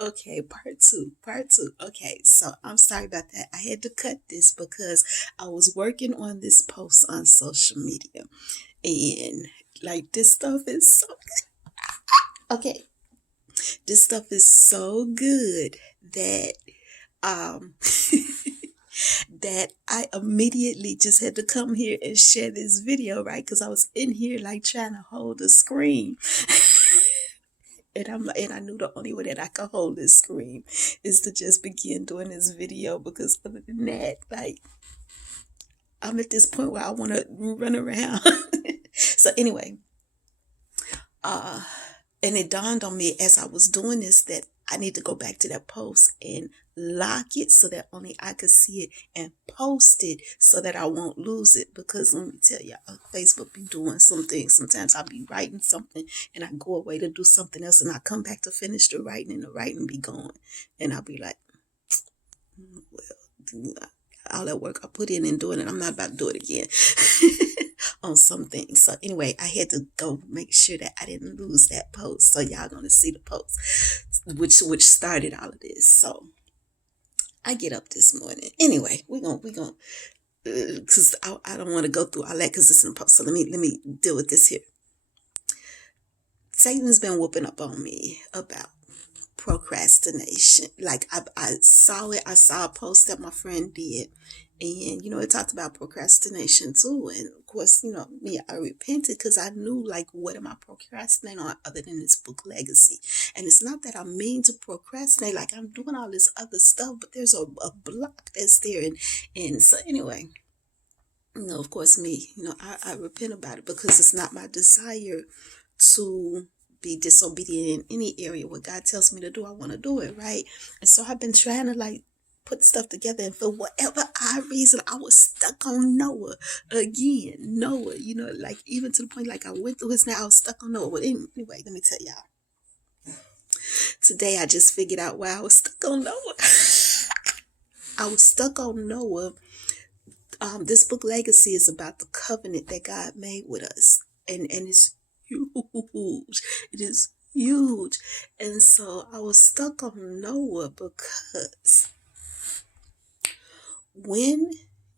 Okay, part two. Okay, so I'm sorry about that. I had to cut this because I was working on this post on social media, and like this stuff is so okay. This stuff is so good that um that I immediately just had to come here and share this video, right? Because I was in here like trying to hold the screen. And I knew the only way that I could hold this screen is to just begin doing this video, because other than that, like, I'm at this point where I want to run around. So anyway, uh and it dawned on me as I was doing this that I need to go back to that post and lock it so that only I could see it, and post it so that I won't lose it. Because let me tell y'all, Facebook be doing some things. Sometimes I'll be writing something and I go away to do something else, and I come back to finish the writing, and the writing be gone. And I'll be like, well, all that work I put in and doing it, I'm not about to do it again. On some things. So anyway, I had to go make sure that I didn't lose that post. So y'all gonna see the post, which started all of this. So I get up this morning. Anyway, we gonna because I don't want to go through all that because it's in the post. So let me deal with this here. Satan's been whooping up on me about procrastination. Like I saw it. I saw a post that my friend did, and it talked about procrastination too. And of course, me, I repented because I knew, like, what am I procrastinating on other than this book legacy? And it's not that I mean to procrastinate, like I'm doing all this other stuff, but there's a block that's there. And so anyway, of course, me, I repent about it because it's not my desire to be disobedient in any area. What God tells me to do, I want to do it, right? And so I've been trying to, like, put stuff together, and for whatever odd reason, I was stuck on Noah again. Noah, like, even to the point, like, I went through his now, I was stuck on Noah. But anyway, let me tell y'all. Today, I just figured out why I was stuck on Noah. I was stuck on Noah. This book legacy is about the covenant that God made with us, and it's huge. It is huge. And so I was stuck on Noah because when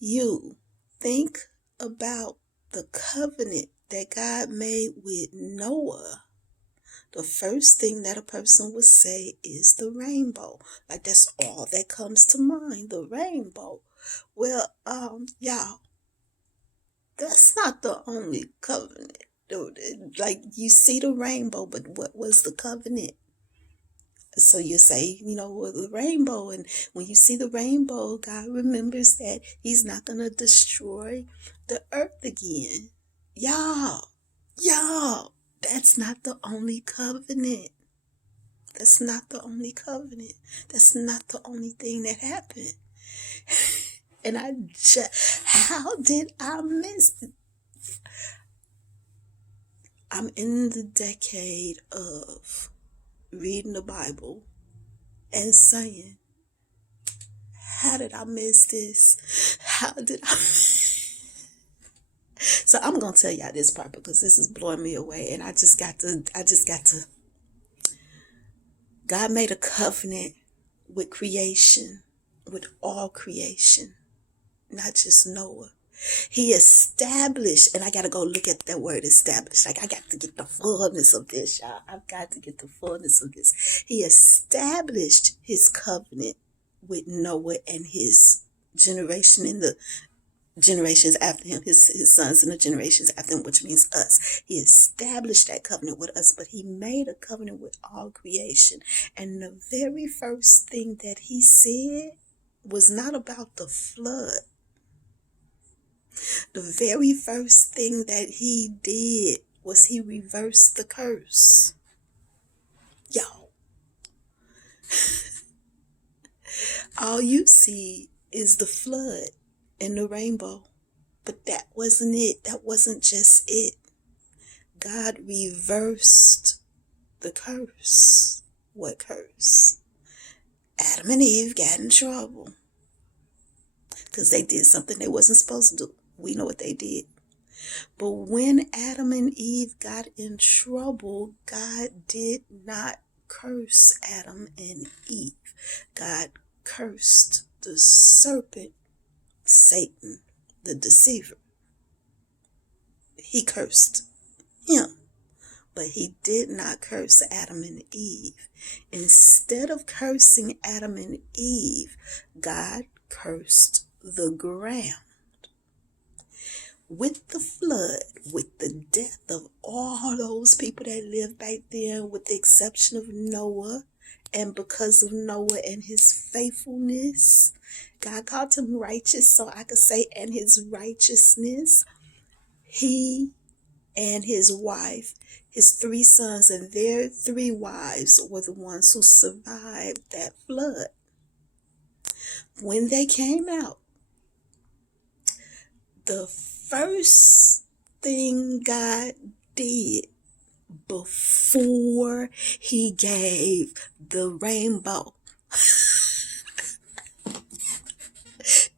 you think about the covenant that God made with Noah, the first thing that a person would say is the rainbow. Like, that's all that comes to mind, the rainbow. Well, y'all, that's not the only covenant. Like, you see the rainbow, but what was the covenant? So you say, well, the rainbow, and when you see the rainbow, God remembers that he's not going to destroy the earth again. Y'all, that's not the only covenant. That's not the only covenant. That's not the only thing that happened. And how did I miss it? I'm in the decade of reading the Bible and saying, how did I miss this? How did I? So I'm going to tell y'all this part because this is blowing me away. And I just got to, God made a covenant with creation, with all creation, not just Noah. He established, and I got to go look at that word established. Like, I got to get the fullness of this, y'all. I've got to get the fullness of this. He established his covenant with Noah and his generation, and the generations after him, his sons and the generations after him, which means us. He established that covenant with us, but he made a covenant with all creation. And the very first thing that he said was not about the flood. The very first thing that he did was he reversed the curse. Y'all, all you see is the flood and the rainbow. But that wasn't it. That wasn't just it. God reversed the curse. What curse? Adam and Eve got in trouble because they did something they wasn't supposed to do. We know what they did. But when Adam and Eve got in trouble, God did not curse Adam and Eve. God cursed the serpent, Satan, the deceiver. He cursed him. But he did not curse Adam and Eve. Instead of cursing Adam and Eve, God cursed the ground. With the flood, with the death of all those people that lived back then, with the exception of Noah, and because of Noah and his faithfulness, God called him righteous, so I could say, and his righteousness, he and his wife, his 3 sons and their 3 wives were the ones who survived that flood. When they came out, the first thing God did before he gave the rainbow,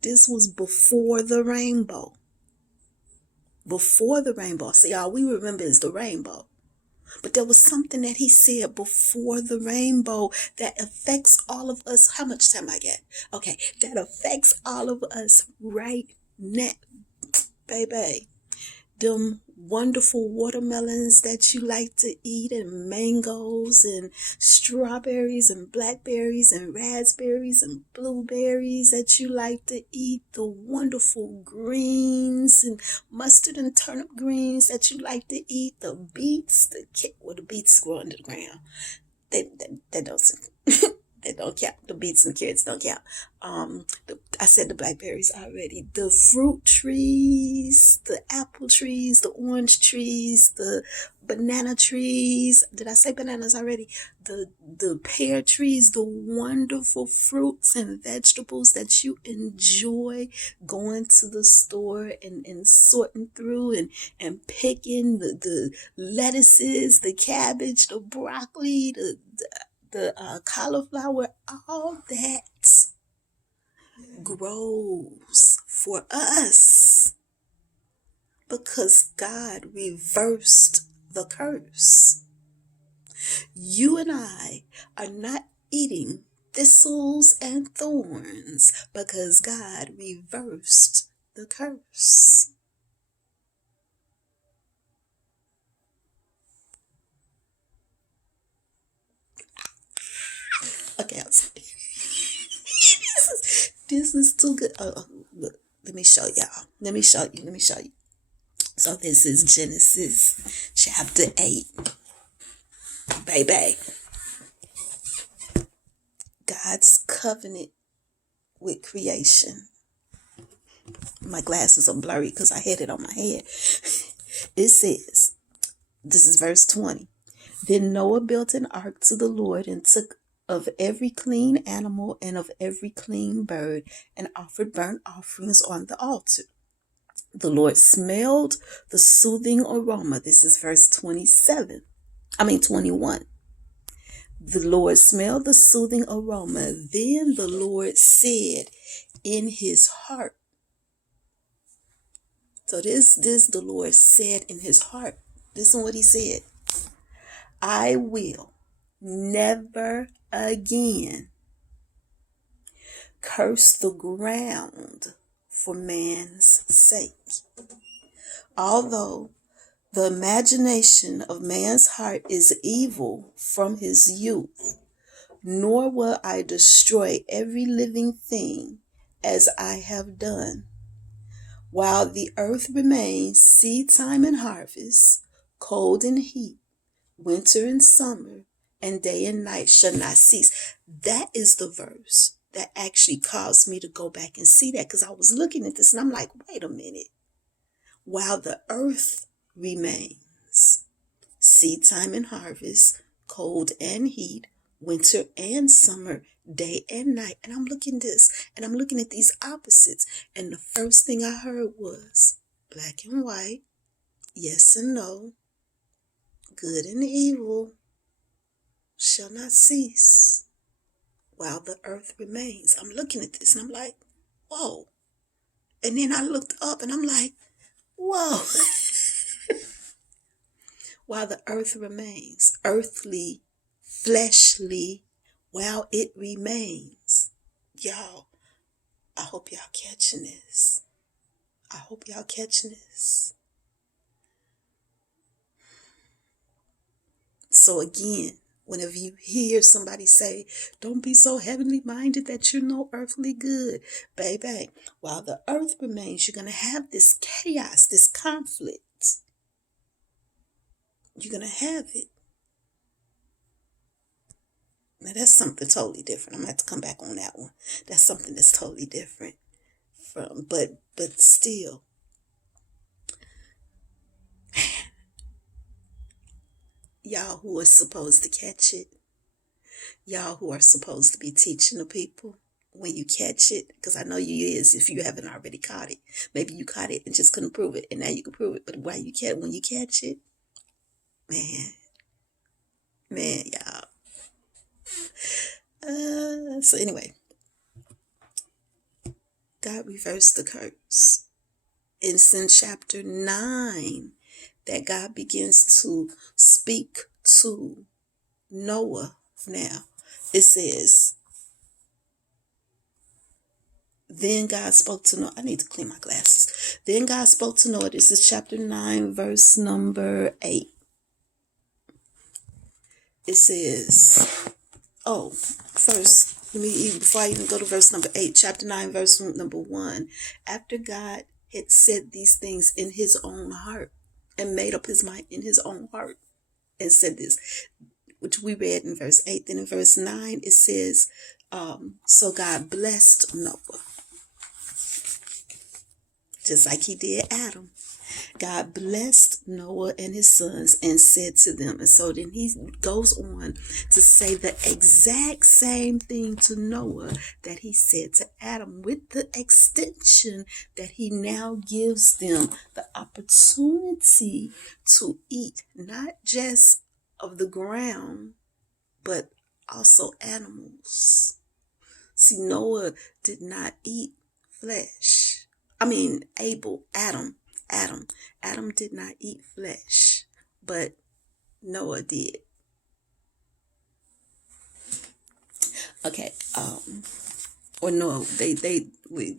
this was before the rainbow. Before the rainbow. See, all we remember is the rainbow. But there was something that he said before the rainbow that affects all of us. How much time I get? Okay, that affects all of us right now, baby. Them wonderful watermelons that you like to eat, and mangoes and strawberries and blackberries and raspberries and blueberries that you like to eat, the wonderful greens and mustard and turnip greens that you like to eat, the beets, the beets grow under the ground. They don't they don't count. The beets and carrots don't count. I said the blackberries already. The fruit trees, the apple trees, the orange trees, the banana trees. Did I say bananas already? The pear trees, the wonderful fruits and vegetables that you enjoy going to the store and sorting through and picking the lettuces, the cabbage, the broccoli, the cauliflower, all that grows for us because God reversed the curse. You and I are not eating thistles and thorns because God reversed the curse. Okay, I'm sorry. This is too good. Look, let me show y'all. Let me show you. So this is Genesis chapter 8. Baby. God's covenant with creation. My glasses are blurry because I had it on my head. It says, this is verse 20. Then Noah built an ark to the Lord and took of every clean animal and of every clean bird and offered burnt offerings on the altar. The Lord smelled the soothing aroma. This is verse 21. The Lord smelled the soothing aroma. Then the Lord said in his heart. So this the Lord said in his heart. Listen what he said. I will never again curse the ground for man's sake. Although the imagination of man's heart is evil from his youth, nor will I destroy every living thing as I have done. While the earth remains, seed time and harvest, cold and heat, winter and summer, and day and night shall not cease. That is the verse that actually caused me to go back and see that, because I was looking at this and I'm like, wait a minute. While the earth remains, seed time and harvest, cold and heat, winter and summer, day and night. And I'm looking at this and I'm looking at these opposites. And the first thing I heard was black and white, yes and no, good and evil shall not cease while the earth remains. I'm looking at this and I'm like, whoa. And then I looked up and I'm like, whoa. While the earth remains, earthly fleshly while it remains. Y'all, I hope y'all catching this. I hope y'all catching this. So again, whenever you hear somebody say, don't be so heavenly minded that you're no earthly good, baby, while the earth remains, you're going to have this chaos, this conflict. You're going to have it. Now that's something totally different. I'm going to have to come back on that one. That's something that's totally different from, but still. Y'all who are supposed to catch it, y'all who are supposed to be teaching the people, when you catch it, because I know you is if you haven't already caught it. Maybe you caught it and just couldn't prove it, and now you can prove it. But when you catch it, man, y'all. So anyway, God reversed the curse. It's in chapter 9 that God begins to speak to Noah. Now, it says, then God spoke to Noah. I need to clean my glasses. Then God spoke to Noah. This is chapter 9, verse number 8. It says, first, before I even go to verse number 8, chapter 9, verse number 1. After God had said these things in his own heart and made up his mind in his own heart and said this, which we read in verse 8. Then in verse 9, it says, so God blessed Noah, just like he did Adam. God blessed Noah and his sons and said to them. And so then he goes on to say the exact same thing to Noah that he said to Adam, with the extension that he now gives them the opportunity to eat not just of the ground, but also animals. See, Noah did not eat flesh. Adam did not eat flesh, but Noah did. Okay, or no, they were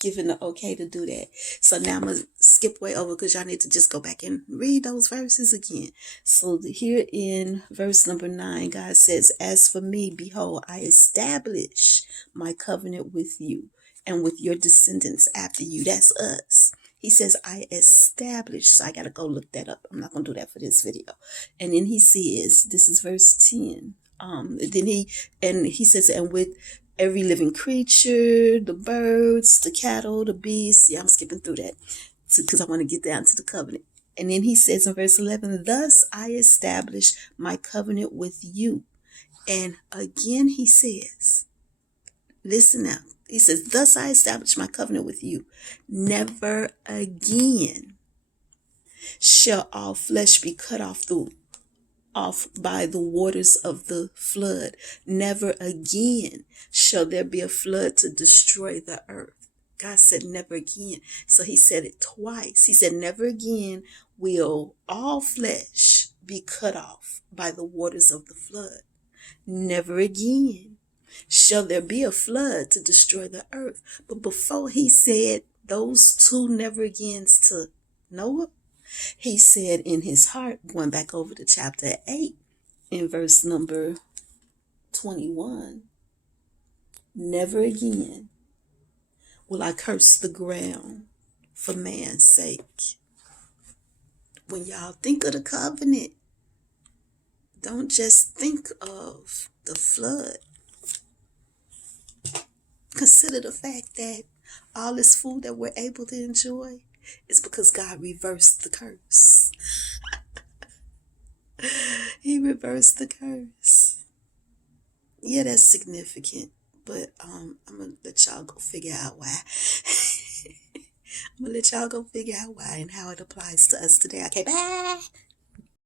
given the okay to do that. So now I'm going to skip way over because y'all need to just go back and read those verses again. So here in verse number 9, God says, as for me, behold, I establish my covenant with you and with your descendants after you. That's us. He says, I established. So I got to go look that up. I'm not going to do that for this video. And then he says, this is verse 10. He says, and with every living creature, the birds, the cattle, the beasts. Yeah, I'm skipping through that because I want to get down to the covenant. And then he says in verse 11, thus I establish my covenant with you. And again he says, listen now. He says, thus I establish my covenant with you. Never again shall all flesh be cut off by the waters of the flood. Never again shall there be a flood to destroy the earth. God said never again. So he said it twice. He said never again will all flesh be cut off by the waters of the flood. Never again shall there be a flood to destroy the earth. But before he said those two never agains to Noah, he said in his heart, going back over to chapter 8, in verse number 21, never again will I curse the ground for man's sake. When y'all think of the covenant, don't just think of the flood. Consider the fact that all this food that we're able to enjoy is because God reversed the curse. He reversed the curse. Yeah, that's significant, but I'm gonna let y'all go figure out why. I'm gonna let y'all go figure out why and how it applies to us today. Okay, bye.